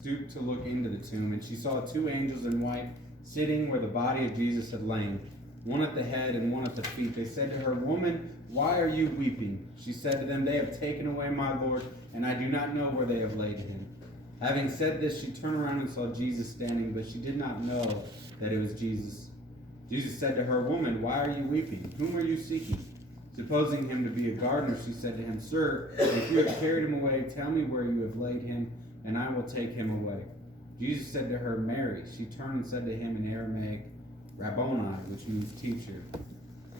stooped to look into the tomb, and she saw two angels in white sitting where the body of Jesus had lain, one at the head and one at the feet. They said to her, "Woman, why are you weeping?" She said to them, "They have taken away my Lord, and I do not know where they have laid him." Having said this, she turned around and saw Jesus standing, but she did not know that it was Jesus. Jesus said to her, "Woman, why are you weeping? Whom are you seeking?" Supposing him to be a gardener, she said to him, "Sir, if you have carried him away, tell me where you have laid him, and I will take him away." Jesus said to her, "Mary." She turned and said to him in Aramaic, "Rabboni," which means teacher.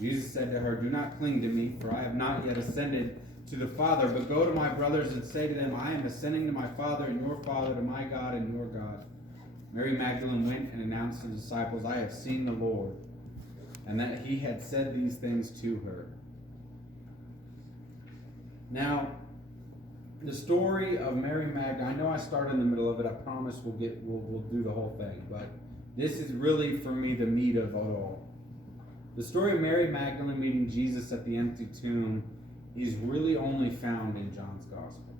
Jesus said to her, "Do not cling to me, for I have not yet ascended to the Father, but go to my brothers and say to them, I am ascending to my Father and your Father, to my God and your God." Mary Magdalene went and announced to the disciples, "I have seen the Lord," and that he had said these things to her. Now, the story of Mary Magdalene, I know I started in the middle of it. I promise we'll do the whole thing, but this is really, for me, the meat of it all. The story of Mary Magdalene meeting Jesus at the empty tomb is really only found in John's Gospel.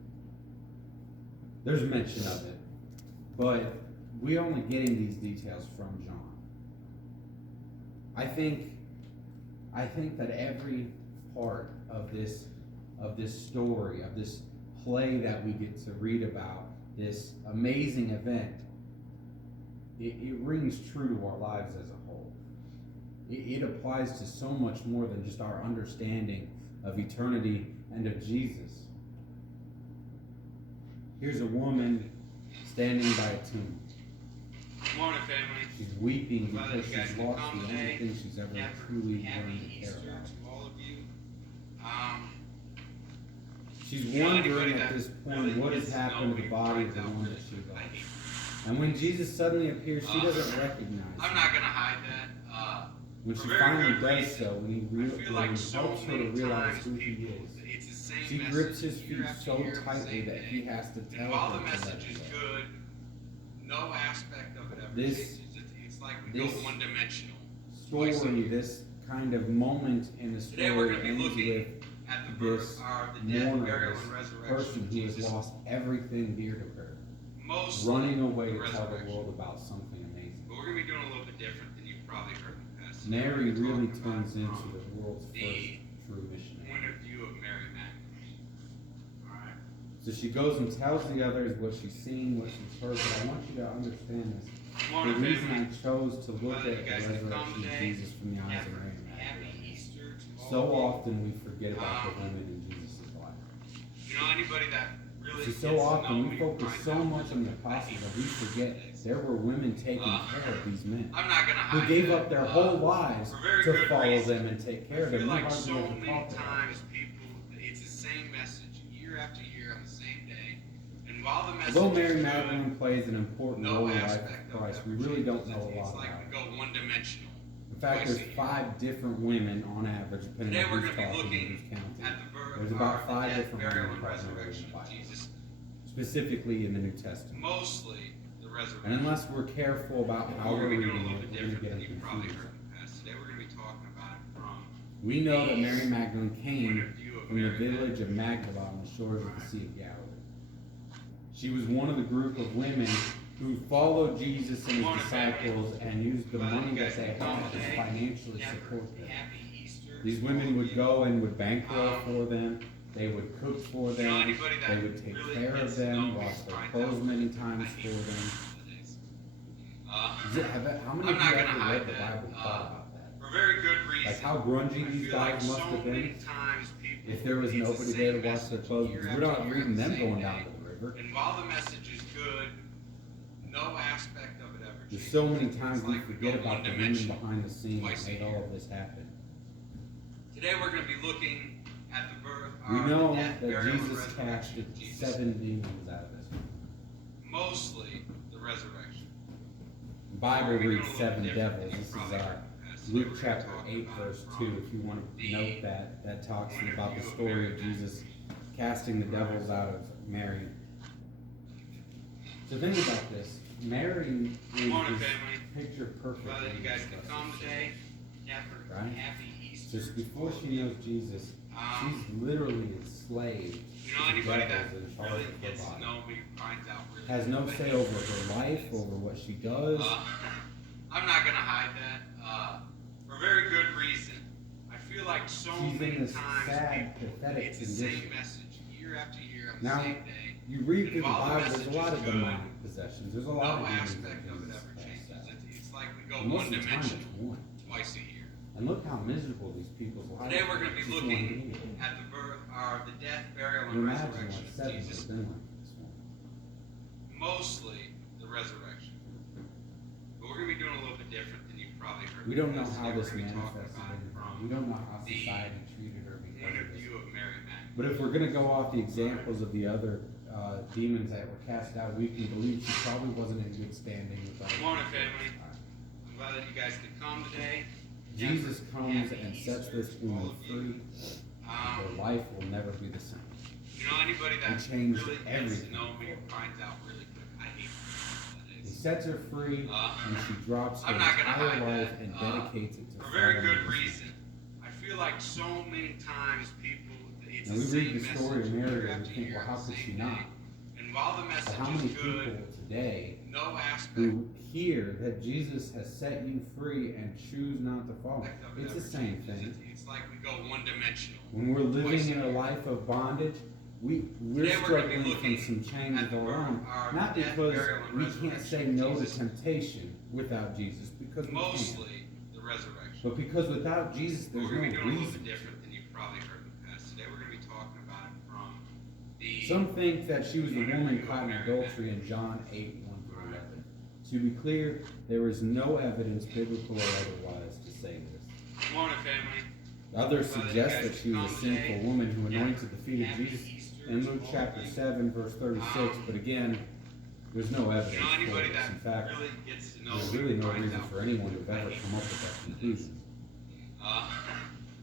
There's mention of it, but we're only getting these details from John. I think that every part of this story, of this play that we get to read about, this amazing event, it rings true to our lives as a whole. It applies to so much more than just our understanding of eternity and of Jesus. Here's a woman standing by a tomb. Good morning, family. She's weeping because she's lost the only thing she's ever truly learned to care about. To all of you. She's wondering at this point what has happened to the body of the one that she loves. And when Jesus suddenly appears, she doesn't recognize him. I'm not going to hide that. When she finally does so, when he helps her to realize who he is, she grips his feet so tightly that he has to tell while the her to let message is go. good, no aspect of it ever This- changes. It's like we go one-dimensional. Story, this kind of moment in the Today we're story going to be ends looking with at the birth, this the death, mourner, burial, this and resurrection person of who has Jesus. lost everything dear to her, Mostly running away the to tell the resurrection. world about something amazing. But we're going to be doing a little bit different than you've probably heard in the past. Mary We're really talking about turns into from the world's first the true missionary. point of view of Mary Magdalene. Alright? So she goes and tells the others what she's seen, what she's heard, but I want you to understand this. Good The morning, reason family. I chose to look Glad at you the guys could come resurrection of today. Jesus from the eyes of Mary Happy Magdalene. Easter to all So of you. often we forget about the women in Jesus' life. You know, anybody that really See, gets so to know often we me focus right so now, much on the apostles that we forget there were women taking care of these men I'm not gonna who hide gave that, up their whole lives for very to good follow reason. them and take care I of them. feel We like hardly so ever many talk about it. times people, it's the same message year after year on the same day. And while the message Although is Mary good, Magdalene plays an important no role in the life aspect of of Christ, it we ever really don't changes. know a It's lot like about we her. go one-dimensional. In fact, there's 5 different women on average, depending Today on we're who's going to be talking and looking who's counting. at the birth, There's about the 5 death, different burial, women and called Mary in resurrection the of Bible, Jesus. specifically in the New Testament. Mostly the resurrection. And unless we're careful about how We're we're going to be reading doing a it, little bit we're going to different get than them you probably confused. heard in the past. Today we're going to be talking about it from We know that Mary Magdalene point came of view of from the Mary village of Magdala on the shores of the Sea of Galilee. She was one of the group of women who followed Jesus and his disciples and used the money that they had to financially support them. Happy Easter. These women would go and would bankroll for them. They would cook for You know, them. anybody that They would take really care gets of to know them, me wash their right clothes now, many times I for hate them. holidays. How many I'm of not you gonna ever hide read the that. Bible and thought about that? For very good reason. Like how grungy I these feel like guys must so have many been times people, if there was it's the nobody same there to wash message their clothes, year because we're after not year reading on the them same going day. down to the river. And while the message is good, no aspect of it ever There's changes. so many times It's we like forget go about the women one-dimensional. behind the scenes Twice that a made year. all of this happen. Today we're going to be looking at the birth. We know the death, that burial, and Jesus resurrection casted of Jesus. 7 demons out of this woman. Mostly the resurrection. The Bible We're gonna reads do a 7 little devils. different This than is you our probably heard. Luke We're gonna chapter talk 8 about verse from 2. If you want to the note that talks point of about the view of story Mary of Jesus casting the devils out of Mary. So think about this. Mary is Good morning, this family. picture perfect. Glad that you guys could come today. Right? Happy Easter. Just before she knows Jesus, She's literally enslaved Anybody to that devils in charge really of her gets to body. know me finds out really Has no quick. say over her life, over what she does. I'm not gonna hide that. For very good reason. I feel like so She's many in this times sad, people, pathetic it's the condition. same message year after year on the Now, same day. you read through the While the Bible, there's a message lot is of good, demonic possessions. There's a lot No of demons aspect that of it Jesus ever casts changes. out. It's like we go And most one of the time dimensional it's one. twice a year. And look how miserable these people's lives Today we're are. going to be Just looking one year. at the birth, or the death, burial, You and imagine resurrection what of seven Jesus. has been like this one. Mostly the resurrection. But we're going to be doing a little bit different than you've probably heard. We don't know Today how we're this gonna be talking manifested about in her. from We don't know how the society treated her because point of of this. view of Mary Magdalene. But if we're going to go off the examples of the other demons that were cast out, we can believe she probably wasn't in good standing with us. Good morning, family. I'm glad that you guys could come today. Jesus comes Happy and Easter sets this to all woman of you. free. Her life will never be the same. Anybody that He changed really gets to everything. know me finds out really quick. I hate He that. sets her free, and she drops her I'm not gonna entire hide life that. and dedicates it to For very following good Jesus. reason. I feel like so many times people, it's And the we same read the story message of Mary year and after we think, year well, how on the could she same not? day. And while the But message how many is good, people today no aspect who hear that Jesus has set you free and choose not to follow? of it It's the ever same changes. thing. It's like we go one dimensional. When we're living in a life of bondage, we're Today we're gonna be struggling from looking some change at of the our own. our Not death, because burial, and we can't resurrection say of no to Jesus. temptation without Jesus, because we can. Mostly the resurrection. But because without Jesus, But there's we're no going to be doing a little reason. bit different than you've probably heard in the past. Today we're going to be talking about it from the Some think that she was the woman caught in adultery in John 8, 1 through 11. To be clear, there is no evidence, biblical or otherwise, to say this. Good morning, family. Others suggest that she was a sinful woman who anointed the feet of Jesus in Luke chapter 7, verse 36, but again, there's no evidence for Anybody this. that In fact, really gets to know there's me really no finds reason out for anyone to have ever come up with that conclusion. I'm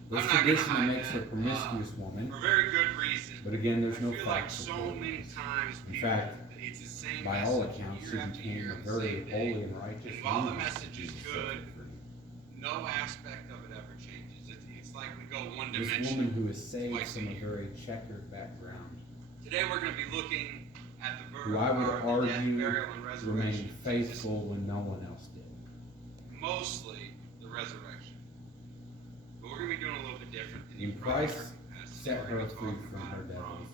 This not gonna tradition hide makes her a that. promiscuous woman, For very good reason. but again, there's no I feel like facts so supporting many this. times In people, fact, it's the same by all message accounts, she year after became year a on the very same day. holy and righteous And while the woman. message is Jesus set good, her free. no aspect of it ever changes. It's like we go one This dimensional. woman who is saved twice a from a year. very checkered background, Today we're going to be looking at the who I would or the death, argue burial, and resurrection remained of Jesus. faithful when no one else did. Mostly the resurrection. But we're going to be doing a little bit different than When you've probably Christ heard in the past. set We're her gonna be free talking from about her it devils.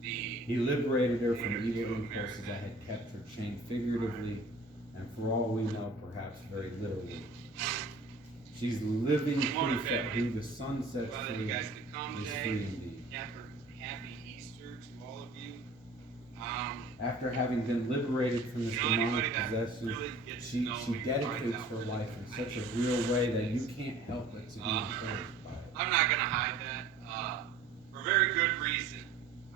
the He liberated her from point of view evil of Mary impulses that had Magdalene. kept her chained figuratively, and for all we know, perhaps very literally. She's living Good morning, proof that family. who the Son sets Glad that free you guys could come is today. free indeed. Happy Easter to all of you. After having been liberated from this demonic Anybody that possession, really gets to she know me dedicates finds out her really life in quick. such a real way that you can't help but to be encouraged by it. I'm not going to hide that. For very good reason.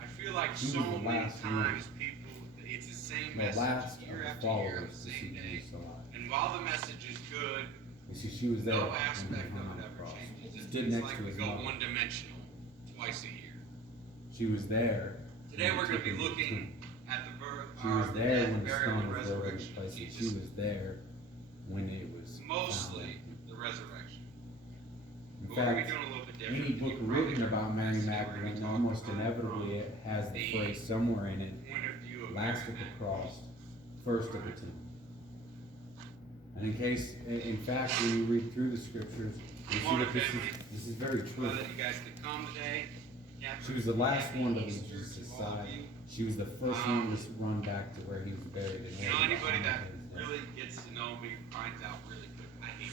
I feel like She so was the many last times people, it's the same The message last of year the after year on followers the to see same day. Jesus alive. And while the message is good, You see, she was there no when he aspect hung of on it the ever cross. changes. Stood It's next like to we his go mother. one dimensional twice a year. She was there. Today when we're they going to be took him the looking tomb. at the birth, She was the there death, when the burial, stone and was rolled into resurrection of place. She Jesus. was there when it was Mostly found. the resurrection. In But we're going to fact, be doing a little bit different. any than book you've probably written heard about in the Mary past. Today we're gonna be Magdalene talking almost about inevitably from it has the the phrase somewhere in it, point of view of last Mary at the Magdalene. cross, first at the tomb. And in fact, when you read through the scriptures, you see that this is very true. Glad that you guys could come today. She was the last Happy one to leave Easter Jesus' to all of side. you. She was the first one to run back to where he was buried. And Anybody that his death. really gets to know me finds out really quick. I hate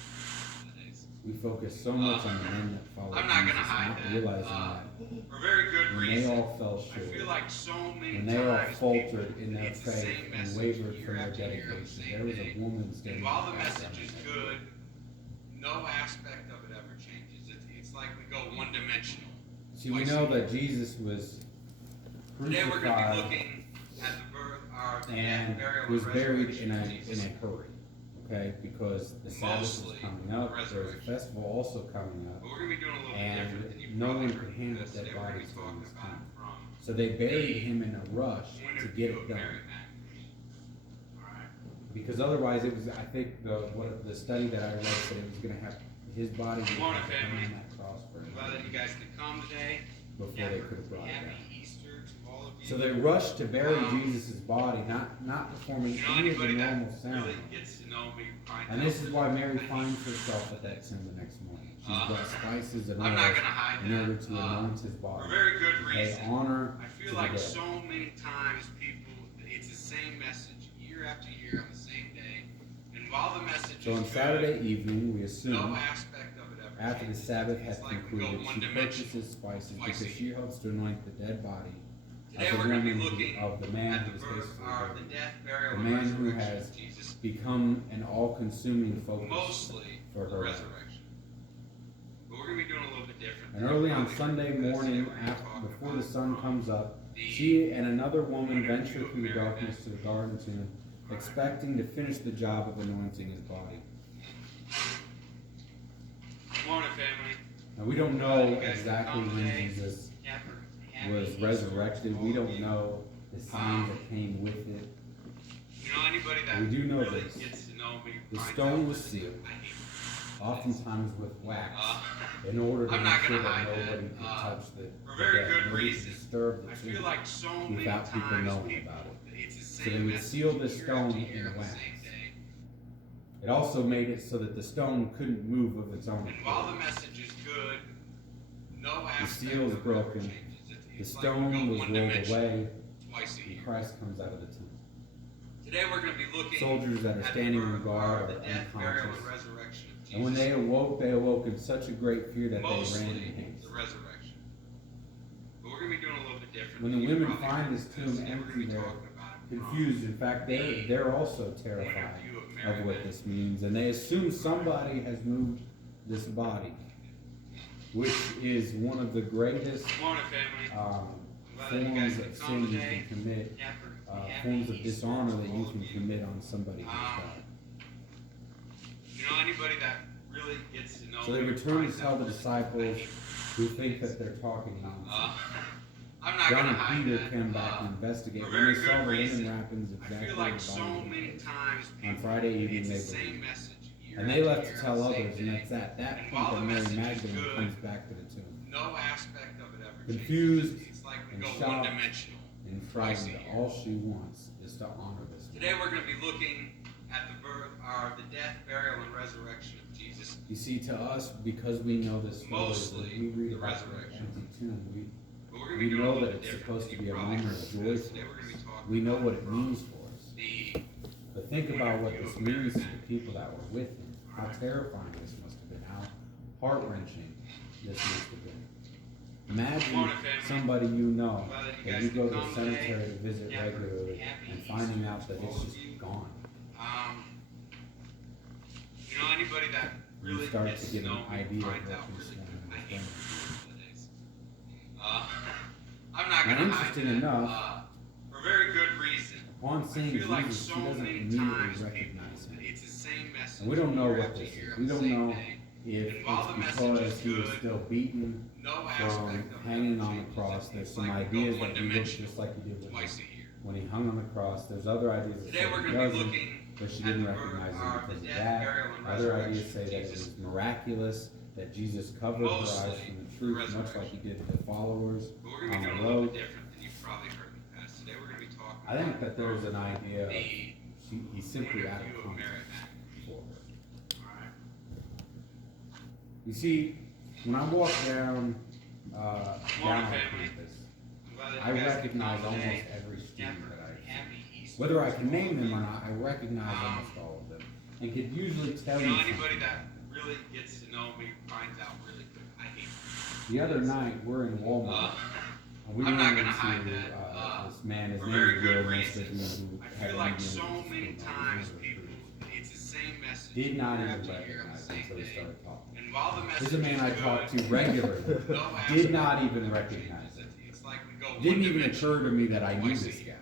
holidays. We focus so much on the men that followed I'm not Jesus, gonna hide not that. realizing that For very good when they reason. all fell I feel short, like so many when they all times faltered people, in their it's the faith same and message wavered year from their after year on the dedication, same there was a day. woman And standing while the in the message is background. good, no aspect of it ever changes. It's like we go one dimensional. See, we know that Jesus was Today we're going to be crucified looking at the birth, the death, and burial, was and buried resurrection in of a Jesus. hurry, okay? Because the Sabbath was Mostly coming up, there was a resurrection. festival also coming up, But we're going to be doing a little bit and different than you no probably one heard could handle because dead today we're going to bodies be during talking this about time. it from So they buried him in a rush point to of get view it of done. Mary Magdalene. Alright? Because otherwise, it was. I think the study that I read said it was going to have his body Good morning, hung family. on that cross for I'm glad that you guys could come today. before they could have brought it Happy down. Easter to all of you. So they rushed to bury Jesus' body, not performing You know, any of the anybody normal that ceremony. really gets to know me finds And out this is why Mary I finds hate herself at that tomb the next morning. She's Uh, brought spices and I'm not oils gonna hide in order that. to anoint his For body, very good to pay reason. honor I to feel the like dead. so many times people, it's the same message year after year on the same day. And while the message So on is Saturday good, evening, we no assume, aspect of it ever after the changes. Sabbath It's had like we go concluded, she one-dimensional purchases spices twice because a she hopes to anoint the dead body Today of the we're going to be woman looking of the man at who the was birth, faithfully the buried. death, burial, The and man who resurrection has of Jesus. become an all-consuming focus Mostly for the her. resurrection. But we're going to be doing a little bit different. And early on Probably Sunday because morning, today we're gonna after, talk before the about sun comes up, the she and another woman wonder venture view of through the Mary darkness to the garden tomb, expecting to finish the job of anointing his body. Good morning, family. Now we don't You know guys exactly come when today. Jesus Happy was Easter resurrected. to We all of don't you. know the signs that came with it. You know, anybody that We do know really this. gets to know me The finds stone out was that sealed, I hate oftentimes with wax, Uh, in order to I'm make not sure gonna that hide that. nobody could touch the for very dead, good nobody could reason. disturb I the feel tomb like so many without people times knowing people, about it. it's the So same they would message seal the year stone after in year on the wax. same day. It also made it so that the stone couldn't move of its own And while the accord. message is good, no The aspect seal is of it ever broken. changes. The It's like we stone go was one rolled dimension away, twice a and year. Christ comes out of the tomb. Today we're going to be looking Soldiers that are at standing the on birth, guard the are death, burial, and unconscious. resurrection of Jesus. And when they awoke in such a great fear that they ran Mostly in haste. the resurrection. But we're going to be doing a little bit different. When the You women probably find heard this this. tomb Today we're empty, gonna be they're talking about it from confused. In fact, they're also terrified of what this means, and they assume somebody has moved this body, which is one of the greatest Good morning, family. forms of sin you can commit, forms of dishonor that you can commit on somebody who's died. You know, anybody that really gets to know So they me return to finds tell out the that disciples I hate who think that they're talking nonsense. I'm not John gonna and hide Peter that. came back and investigated. for When they very saw good the reason. linen wrappings I exactly feel where like the so body was many placed. times On people, Friday evening, it's they the same believed. message year And they after left year to tell on the others, same and day. it's at that And point while that the Mary message is Magdalene good, comes back to the tomb, no aspect of it ever confused changes. It's like we and go shocked one-dimensional. and frightened. All she wants is to honor this man. Today we're going to be looking at the birth, the death, burial, and resurrection of Jesus. You see, to us, because we know this story, Mostly when we read the about the resurrection. empty tomb, But we're going to we be doing a know little that bit it's different supposed to than be you a probably moment heard of joy this. for Today we're going to be us. talking We know about what it means for us. the But think about what this means to the people that were with him. How terrifying this must have been. How heart-wrenching this must have been. Imagine somebody you know that you go to the cemetery to visit regularly and finding out that it's just gone. You know, anybody that You really start gets to get know an me idea of finds what out this really woman good. I was hate going these days. I'm not Now, going to hide interesting that. enough, For very good reason. Upon I seeing feel like Jesus, so she doesn't many immediately times people, recognize him. it's the same message. And we don't know year what after this year is. on We the don't same know day. if And while it's the message because is he was good, still beaten no from aspect of it hanging ever on the changes. cross. There's It's some like we ideas go that he looks one-dimensional just like he did twice a year. when he hung on the cross. There's other ideas that Today say we're he going to be doesn't, looking but she at didn't the recognize him the because of death, that. burial, and Other resurrection ideas say of that it Jesus. was miraculous, that Jesus covered her eyes Mostly from the truth, much like resurrection. he did the followers But we're going to on be the doing a little road. bit different than you've probably heard in the past. Today we're going to be talking I think that there's an idea of the he's simply out of view of Mary context for her. Alright. You see, when I walk down Morning, on family. campus, I'm glad that I you guys could recognize come today. almost every student that I see. Happy Easter. Whether I can name them or not, I recognize almost all of them, and could usually tell You you know, anybody something. that really gets to know me finds out really quick. I hate The other night, we're in Walmart, and we I'm not ran gonna hide into that. this man. His for name very is good Will, most of reason. you who I had feel like any so idea many what's times going on. people, it's the same message. Did not year even after year on the recognize him same until we day. started talking. And while the message This is a man I is talked to good, regularly. no Did aspect not of even it recognize changes. him. It's like we go Didn't even one-dimensional occur to me that I knew twice a this year. guy.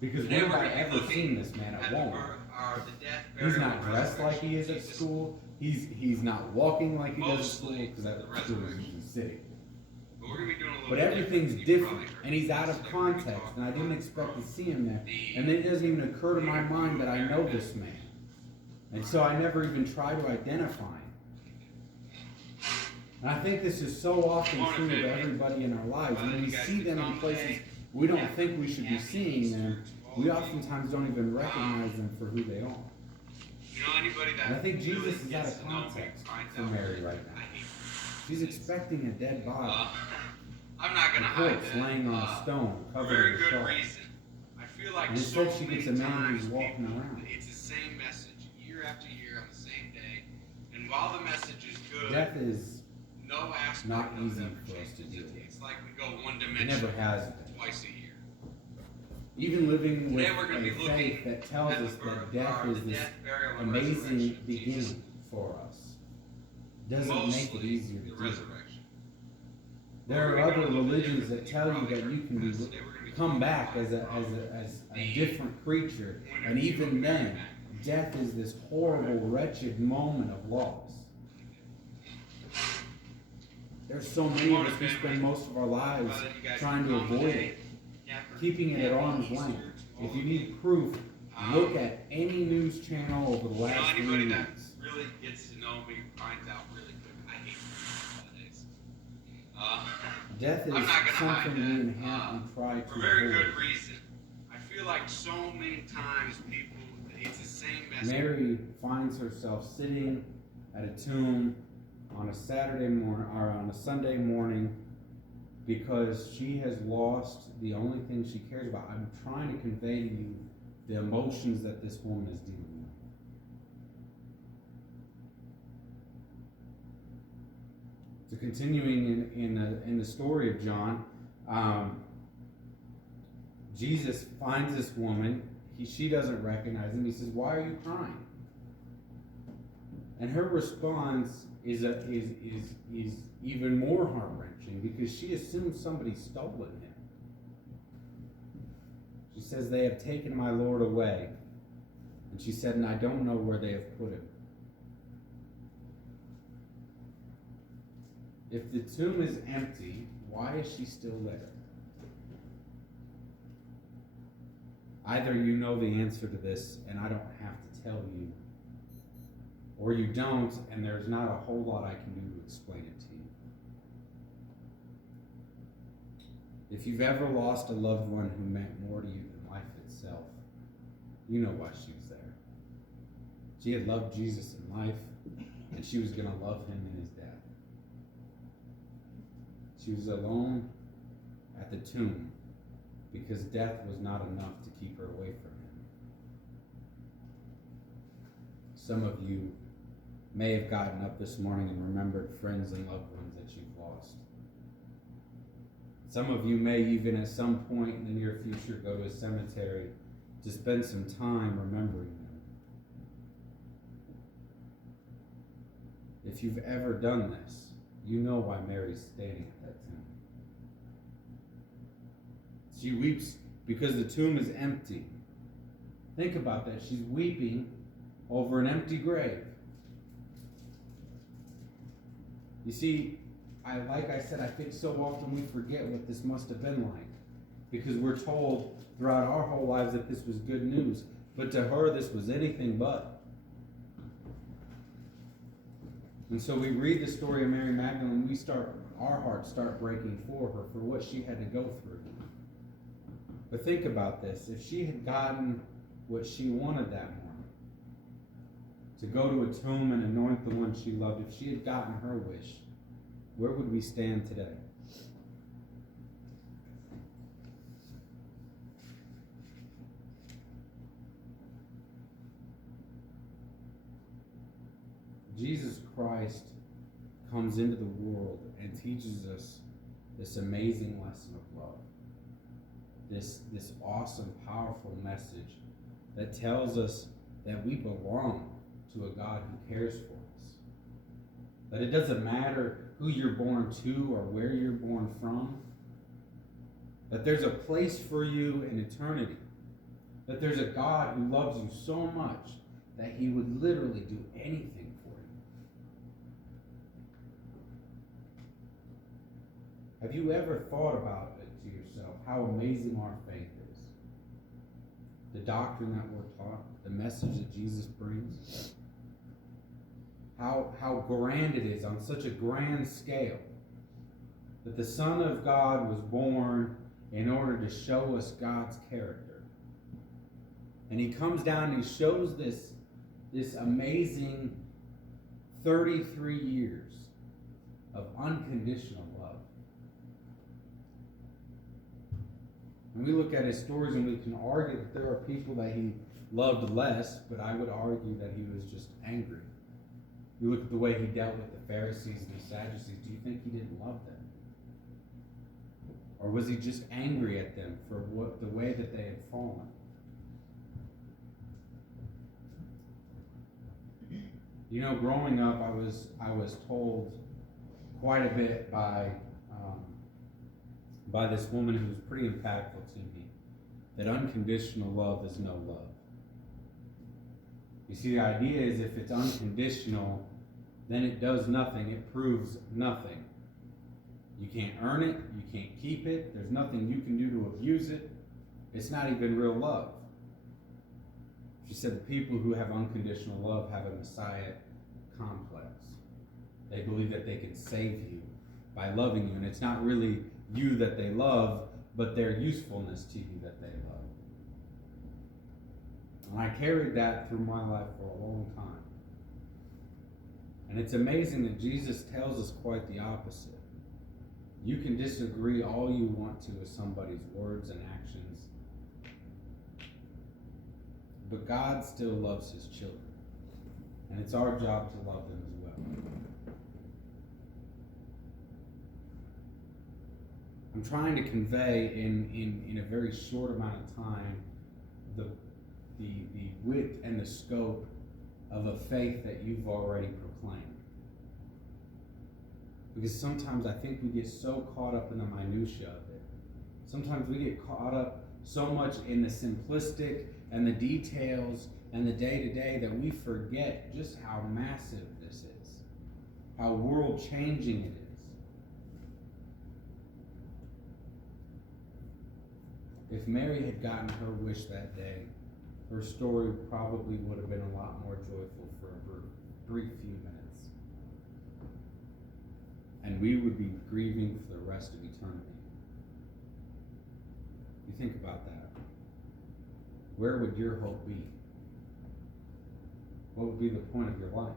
Because Today when have we're I gonna be ever looking seen this man at at the Walmart? birth, the death, He's burial, not and dressed like he is resurrection at of Jesus. school. He's not walking like he does at school Mostly because at the school he's resurrection. usually sitting. But we're gonna be doing a little But bit everything's different than you've different, probably and he's heard. out of Today we're gonna be context, and I talking didn't about expect to see him there. the And then it doesn't even occur to my mind that I know this man. And so I never even try to identify him. And I think this is so often true of everybody in our lives. When we see them in places we don't think we should be seeing them, we oftentimes don't even recognize them for who they are. And I think Jesus is out of context for Mary right now. She's expecting a dead body. I'm not going to A hide corpse that. laying on a stone, For covered very in good salt. reason. I feel like And so instead she many gets a man times who's walking people, around. it's the same message year after year on the same day. And while the message is good, Death is no aspect not of easy it for us to changes. deal with. It's like we go one It dimension never has been. twice a year. Even living with Today we're going to a be faith looking that tells at us the that death is this burial, and amazing resurrection of Jesus. beginning for us doesn't make it easier to the deal with. resurrection. There are other religions that tell you that you can come back as a different creature, and even then, death is this horrible, wretched moment of loss. There's so many of us who spend most of our lives trying to avoid it, keeping it at arm's length. If you need proof, look at any news channel over the last 3 Anybody that weeks. really gets to know me finds out really quick. I hate holidays. Death is I'm not gonna hide something we that. inherently try For to very avoid. good reason. I feel like so many times people, it's the same message. Mary finds herself sitting at a tomb on a Saturday morning or on a Sunday morning because she has lost the only thing she cares about. I'm trying to convey to you the emotions that this woman is dealing with. So continuing in the story of John, Jesus finds this woman. She doesn't recognize him. He says, "Why are you crying?" And her response is even more heart-wrenching because she assumes somebody's stolen him. She says, "They have taken my Lord away." And she said, "And I don't know where they have put him." If the tomb is empty, why is she still there? Either you know the answer to this and I don't have to tell you, or you don't and there's not a whole lot I can do to explain it to you. If you've ever lost a loved one who meant more to you than life itself, you know why she was there. She had loved Jesus in life, and she was going to love him in his death. She was alone at the tomb because death was not enough to keep her away from him. Some of you may have gotten up this morning and remembered friends and loved ones that you've lost. Some of you may even at some point in the near future go to a cemetery to spend some time remembering them. If you've ever done this, you know why Mary's standing at that tomb. She weeps because the tomb is empty. Think about that. She's weeping over an empty grave. You see, like I said, I think so often we forget what this must have been like because we're told throughout our whole lives that this was good news. But to her, this was anything but. And so we read the story of Mary Magdalene, and our hearts start breaking for her, for what she had to go through. But think about this. If she had gotten what she wanted that morning, to go to a tomb and anoint the one she loved, if she had gotten her wish, where would we stand today? Jesus Christ comes into the world and teaches us this amazing lesson of love. This awesome, powerful message that tells us that we belong to a God who cares for us. That it doesn't matter who you're born to or where you're born from. That there's a place for you in eternity. That there's a God who loves you so much that he would literally do anything for you. Have you ever thought about it to yourself, how amazing our faith is? The doctrine that we're taught, the message that Jesus brings. how grand it is on such a grand scale that the Son of God was born in order to show us God's character. And he comes down and he shows this amazing 33 years of unconditional love. And we look at his stories and we can argue that there are people that he loved less, but I would argue that he was just angry. You look at the way he dealt with the Pharisees and the Sadducees, do you think he didn't love them? Or was he just angry at them for the way that they had fallen? You know, growing up, I was told quite a bit by this woman who was pretty impactful to me that unconditional love is no love. You see, the idea is if it's unconditional, then it does nothing. It proves nothing. You can't earn it. You can't keep it. There's nothing you can do to abuse it. It's not even real love. She said the people who have unconditional love have a Messiah complex. They believe that they can save you by loving you. And it's not really you that they love, but their usefulness to you that they love. And I carried that through my life for a long time. And it's amazing that Jesus tells us quite the opposite. You can disagree all you want to with somebody's words and actions, but God still loves his children. And it's our job to love them as well. I'm trying to convey in a very short amount of time the width and the scope of a faith that you've already proclaimed. Because sometimes I think we get so caught up in the minutia of it. Sometimes we get caught up so much in the simplistic and the details and the day-to-day that we forget just how massive this is, how world-changing it is. If Mary had gotten her wish that day, her story probably would have been a lot more joyful for a brief few minutes. And we would be grieving for the rest of eternity. You think about that. Where would your hope be? What would be the point of your life?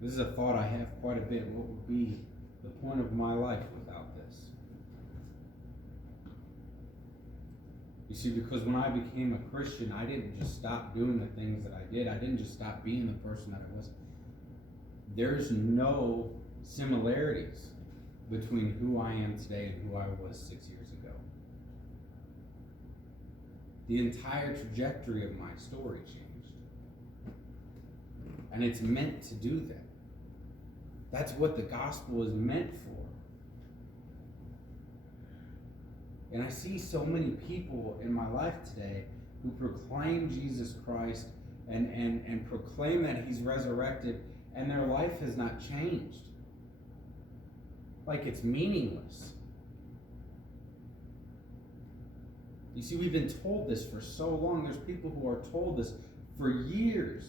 This is a thought I have quite a bit. What would be the point of my life without this? You see, because when I became a Christian, I didn't just stop doing the things that I did. I didn't just stop being the person that I was. There's no similarities between who I am today and who I was 6 years ago. The entire trajectory of my story changed. And it's meant to do that. That's what the gospel is meant for. And I see so many people in my life today who proclaim Jesus Christ and proclaim that he's resurrected, and their life has not changed. Like it's meaningless. You see, we've been told this for so long. There's people who are told this for years.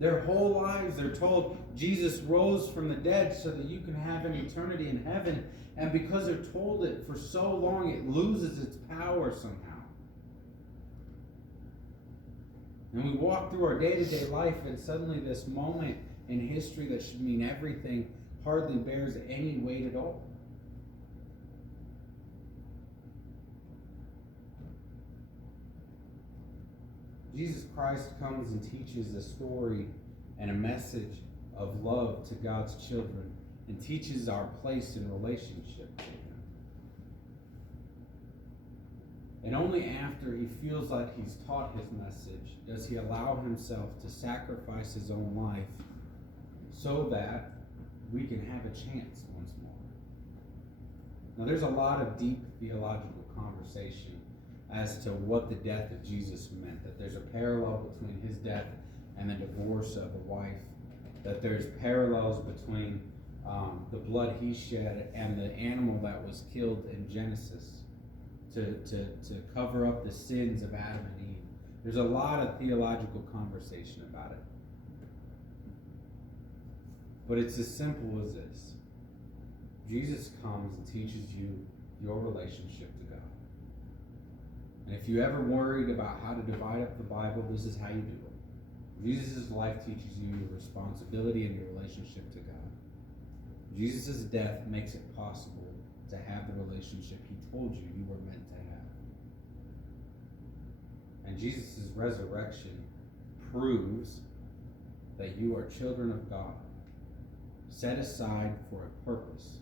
Their whole lives they're told Jesus rose from the dead so that you can have an eternity in heaven. And because they're told it for so long, it loses its power somehow. And we walk through our day-to-day life, and suddenly this moment in history that should mean everything hardly bears any weight at all. Jesus Christ comes and teaches a story and a message of love to God's children and teaches our place in relationship with him. And only after he feels like he's taught his message does he allow himself to sacrifice his own life so that we can have a chance once more. Now, there's a lot of deep theological conversation as to what the death of Jesus meant, that there's a parallel between his death and the divorce of a wife, that there's parallels between the blood he shed and the animal that was killed in Genesis to cover up the sins of Adam and Eve. There's a lot of theological conversation about it. But it's as simple as this. Jesus comes and teaches you your relationship to God. And if you ever worried about how to divide up the Bible, this is how you do it. Jesus' life teaches you your responsibility and your relationship to God. Jesus' death makes it possible to have the relationship he told you were meant to have. And Jesus' resurrection proves that you are children of God, set aside for a purpose,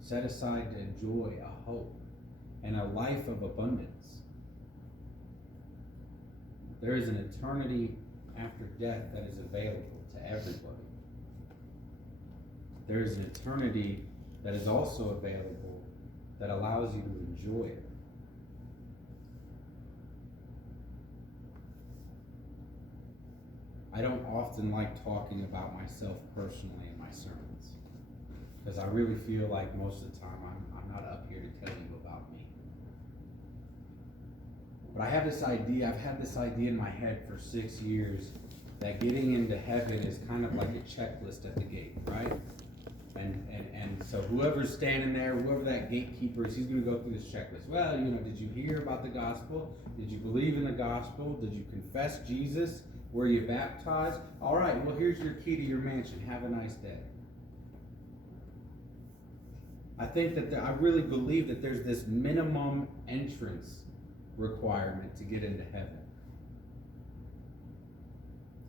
set aside to enjoy a hope and a life of abundance. There is an eternity after death that is available to everybody. There is an eternity that is also available that allows you to enjoy it. I don't often like talking about myself personally in my sermons, because I really feel like most of the time I'm not up here to tell you about me. But I have this idea, I've had this idea in my head for 6 years, that getting into heaven is kind of like a checklist at the gate, right? And so whoever's standing there, whoever that gatekeeper is, he's going to go through this checklist. Well, did you hear about the gospel? Did you believe in the gospel? Did you confess Jesus? Were you baptized? All right, well, here's your key to your mansion. Have a nice day. I think that I really believe that there's this minimum entrance requirement to get into heaven.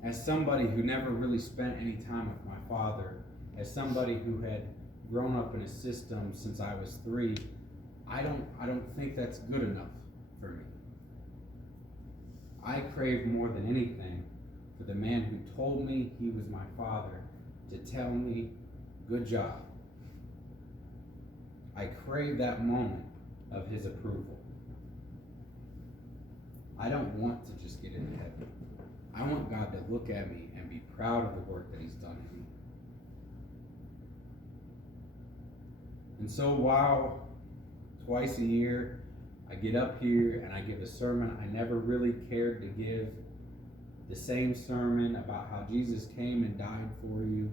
As somebody who never really spent any time with my father, as somebody who had grown up in a system since I was 3, I don't think that's good enough for me. I crave more than anything for the man who told me he was my father to tell me, good job. I crave that moment of his approval. I don't want to just get into heaven. I want God to look at me and be proud of the work that he's done in me. And so while twice a year I get up here and I give a sermon, I never really cared to give the same sermon about how Jesus came and died for you,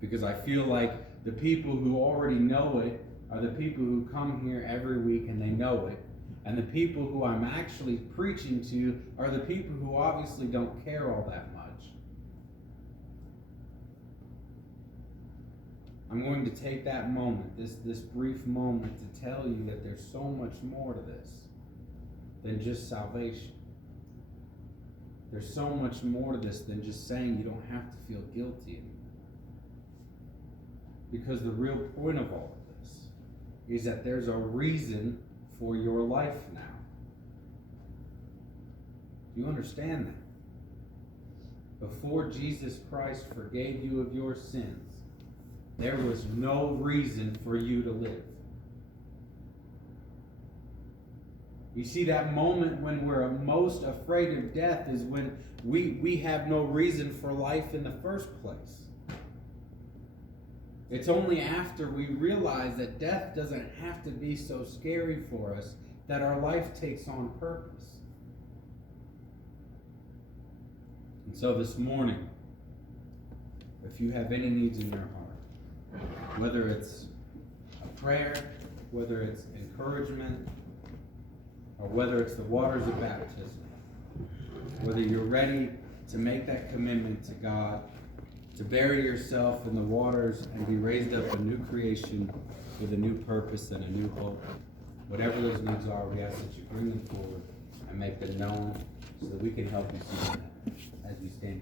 because I feel like the people who already know it are the people who come here every week and they know it, and the people who I'm actually preaching to are the people who obviously don't care all that much. I'm going to take that moment, this brief moment, to tell you that there's so much more to this than just salvation. There's so much more to this than just saying you don't have to feel guilty anymore. Because the real point of all of this is that there's a reason for your life now. Do you understand that? Before Jesus Christ forgave you of your sins, there was no reason for you to live. You see, that moment when we're most afraid of death is when we have no reason for life in the first place. It's only after we realize that death doesn't have to be so scary for us that our life takes on purpose. And so this morning, if you have any needs in your heart, whether it's a prayer, whether it's encouragement, or whether it's the waters of baptism, whether you're ready to make that commitment to God, to bury yourself in the waters and be raised up a new creation with a new purpose and a new hope, whatever those needs are, we ask that you bring them forward and make them known so that we can help you see that as we stand.